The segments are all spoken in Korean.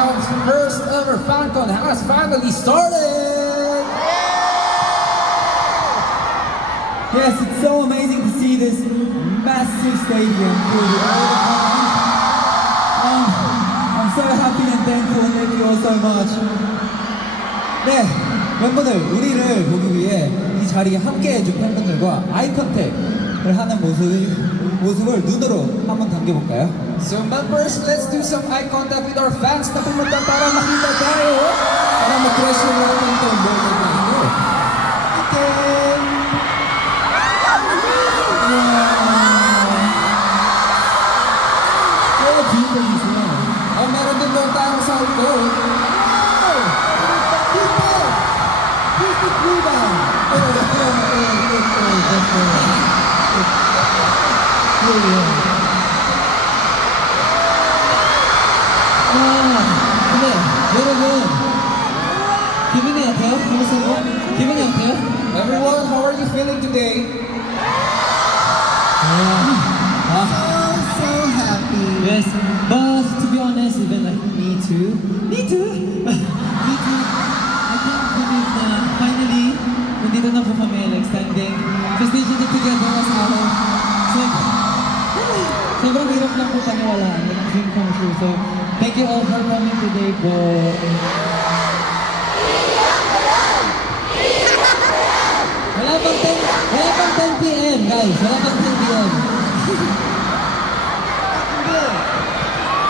our first ever FanCon has finally started! Yes, it's so amazing to see this massive stadium filled with all the fans. I'm so happy and thankful. Thank you all so much. 네, 멤버들, 우리를 보기 위해 이 자리에 함께해준 팬분들과 아이 컨택을 하는 모습을 눈으로 한번 당겨볼까요? So members, let's do some eye contact with our fans na pumunta para makita tayo, para mag-treasure natin itong moment na ito. Meron din doon tayong sound code. 근데 여러분 기분이 어때요? 기분이 어때요? Everyone, how are you feeling today? So happy. Yes, but to be honest, even like me too. Me too. I can't believe na finally nandito na po kami like standing just vision it together as our. So, sobrang hirap lang po paniwalaan like dream come true. So thank you all for coming today po. Wala pang 10 p.m. guys. Wala pang 10 p.m.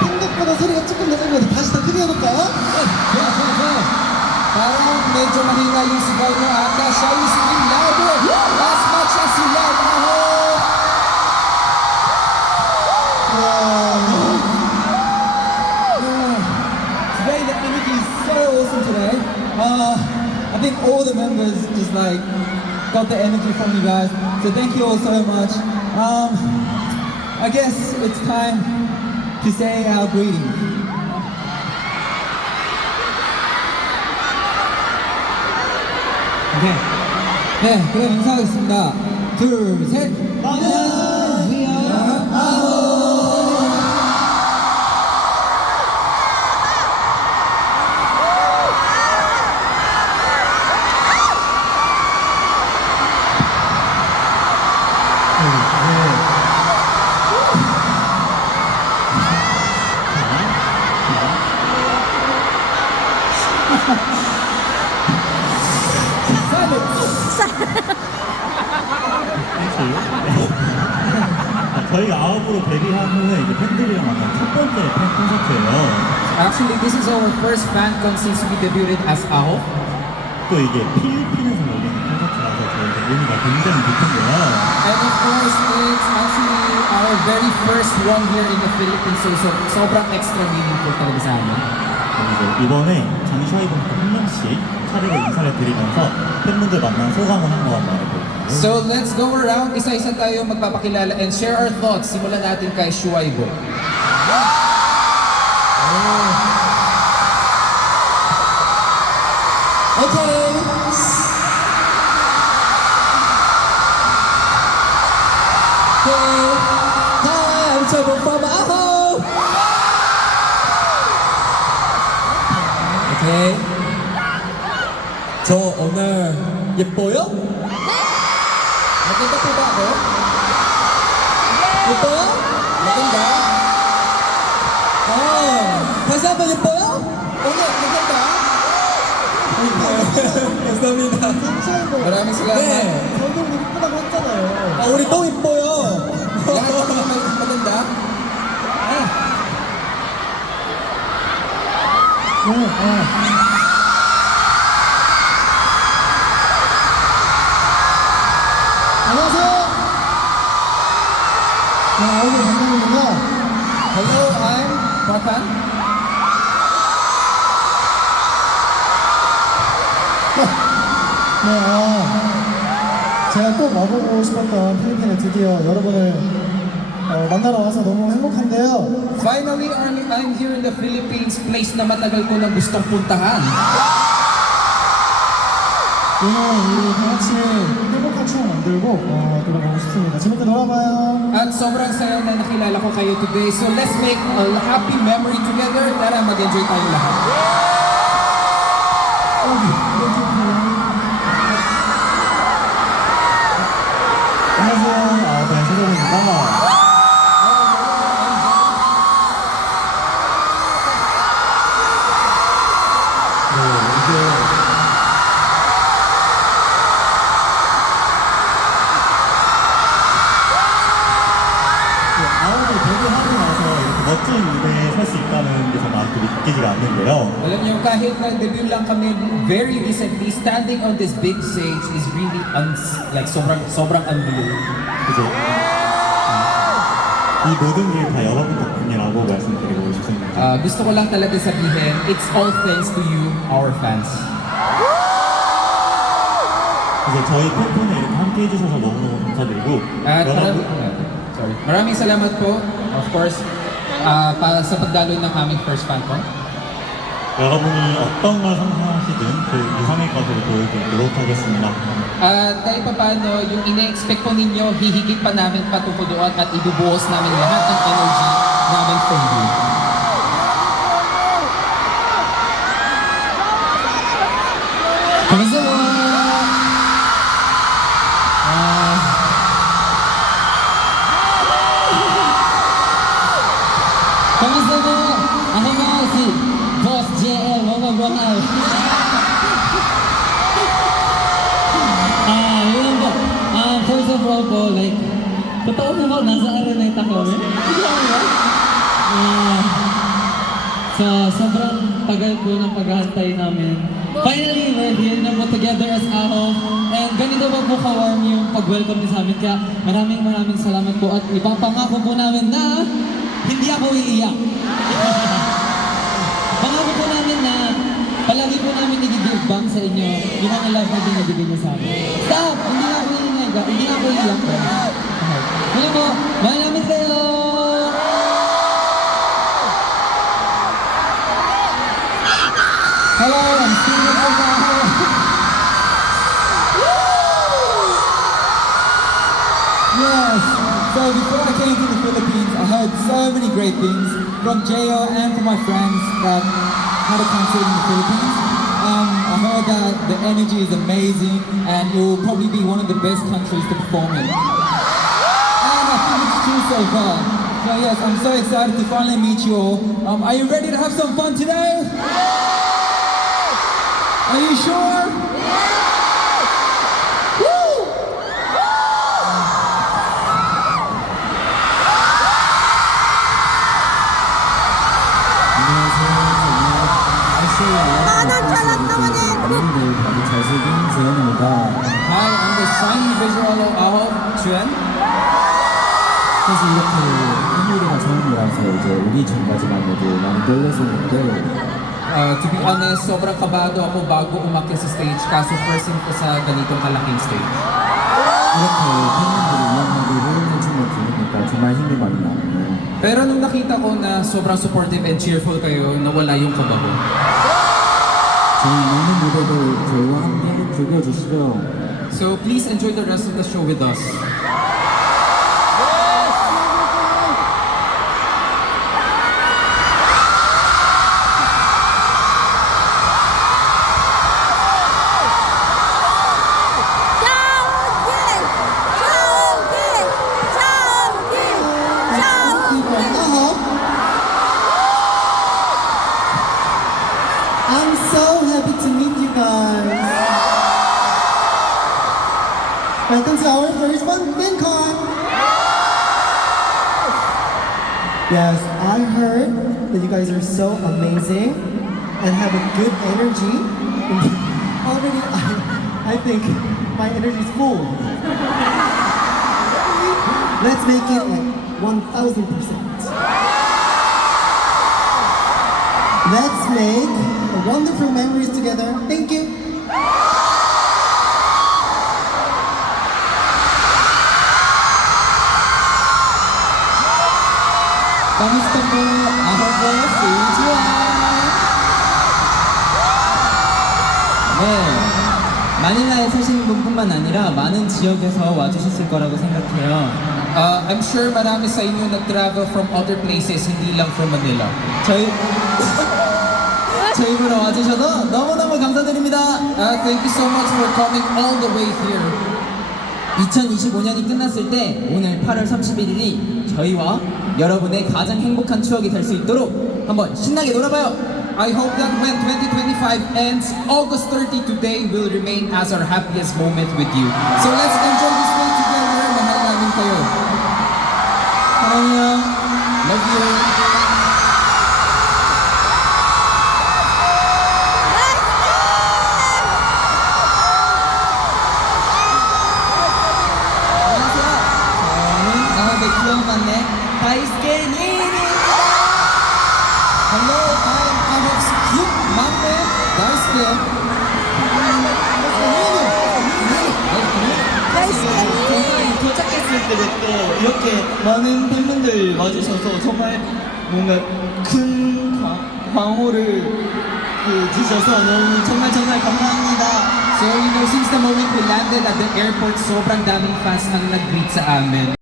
생각보다 소리가 조금 낮은 것 같아. 다시 더 크게 해볼까요? 좋아. Parang medyo mahina yung sigaw nyo ata. Shall we sing louder? As much as you love my home! Today the energy is so awesome today. I think all the members just like got the energy from you guys. So thank you all so much. I guess it's time to say our greetings. Okay. 네, 그럼 인사하겠습니다. 둘, 셋. We are 아호. 저희가 아홉으로 데뷔한 후에 이제 팬들이랑 만난 첫 번째 팬 콘서트예요. Actually, this is our first FanCon since we debuted as AHO. 또 이게 필리핀에서 열리는 콘서트라서 저희가 의미가 굉장히 깊은데요. And of course, it's actually our very first one here in the Philippines. So sobrang extra meaningful talaga sa amin. 그래서 이번에 장슈아이분께 한 명씩 차례로 인사를 드리면서 팬분들 만난 소감을 한번 말해볼게요. So let's go around, isa-isa tayo magpapakilala and share our thoughts. Simulan natin kay Shuaibo. Okay. Hi, I'm Sobo from AHO. Okay. 저 오늘 예뻐요? Maganda po ba ako? 예뻐요? Maganda? 다시 한번 예뻐요? Oo, maganda. 감사합니다. Maraming salamat. 네. 저도 우리 이쁘다고 했잖아요. 우리 또 예뻐요. Lahat po naman maganda. 안녕하세요. 네, 얼굴 반갑습니다. Hello, I'm Patan. 네, 제가 꼭 와보고 싶었던 필리핀에 드디어 여러분을 만나러 와서 너무 행복한데요. Finally, I'm here in the Philippines, place na matagal ko nang gustong puntahan. 오늘 우리 다 같이 행복한 행복한 추억 만들고 돌아가고 싶습니다. 재밌게 놀아봐요. At sobrang saya na nakilala ko kayo today. So let's make a happy memory together. Tara, mag-enjoy tayo lahat. 안녕하세요. 네, 세정입니다. 아우를 데뷔하고 나서 이렇게 멋진 무대에 설 수 있다는 게 정말 아직도 믿기지가 않는데요. Alam niyo, kahit na-debut lang kami very recently, standing on this big stage is really like sobrang unbelievable. 그죠? 이 모든 게 다 여러분 덕분이라고 말씀드리고 싶습니다. Gusto ko lang talaga sabihin, it's all thanks to you, our fans. 이제 저희 팬톤에 이렇게 함께 해주셔서 너무너무 감사드리고 At 여러분 maraming salamat po, of course, sa pagdalo ng aming first fan con. 여러분이 어떤 걸 상상하시든 그 이상의 것을 보여드리도록 하겠습니다. At kahit pa paano, yung ine-expect po ninyo, hihigit pa namin patutuduan at ibubuhos namin lahat ng energy namin for you. Kamusta po? Ako nga si Boss JL, mga bangaw. Yun po. First of all po, like, totoo po ba, nasa Araneta kami? So, sobrang tagal po ng paghahantay namin. Finally, we're here na po together as Aho. And ganito ba po ka-warm yung pag-welcome niyo sa amin. Kaya maraming salamat po. At ipapangako po namin na hindi ako iiyak. Pangako po namin na palagi po namin i-give back sa inyo yung mga love na binibigay niyo sa amin. Stop! Hindi ako iiyak. Hindi ako iiyak po. Ano po? Mahal namin kayo! Hello, I'm Steven Ozaho. Yes, so before I came to the Philippines, I heard so many great things from Jo and from my friends that had a concert in the Philippines. I heard that the energy is amazing and it will probably be one of the best countries to perform in. And I think it's true so far. So yes, I'm so excited to finally meet you all. Are you ready to have some fun today? Are you sure? Woo! Hi, I'm the shiny visual Aho, Chuen. 사실 이렇게 한유리가 처음이라서 이제 오기 전까지만 해도 많이 떨렸었는데 To be honest, sobrang kabado ako bago umakyat sa stage, kaso first time ko sa ganitong kalaking stage. 이렇게 팬분들이 이야기하고 흐르는 춤을 들으니까 정말 힘이 많이 나네요. Pero nung nakita ko na sobrang supportive and cheerful kayo, nawala yung kaba ko. 저희 오는 무대도 저희와 함께 즐겨주시죠. So please enjoy the rest of the show with us. I'm so happy to meet you guys. Welcome to our first FanCon. Yes, I heard that you guys are so amazing and have a good energy. Already, I think my energy is full. Let's make it like 1000%. Let's make wonderful memories together. Thank you. Kamusta po? Ako po si Chuen. 마닐라에 사시는 분뿐만 아니라 많은 지역에서 와주셨을 거라고 생각해요. I'm sure marami sa inyo nag-travel from other places, hindi lang from Manila. 저희 보러 와주셔서 너무너무 감사드립니다. Thank you so much for coming all the way here. 2025년이 끝났을 때 오늘 8월 31일이 저희와 여러분의 가장 행복한 추억이 될 수 있도록 한번 신나게 놀아봐요. I hope that when 2025 ends, August 30 today will remain as our happiest moment with you. So let's enjoy this day together. Mahal namin kayo. 사랑해요. Love you. 네, 귀여운 막내 다이스케 니니입니다. Hello, I'm Ahok's cute 막내 Daisuke. 정말 도착했을 때부터 이렇게 많은 팬분들 와주셔서 정말 뭔가 큰 광호를 주셔서 너무 정말 감사합니다. So, since the moment we landed at the airport, sobrang daming fans ang nag-greet sa amin.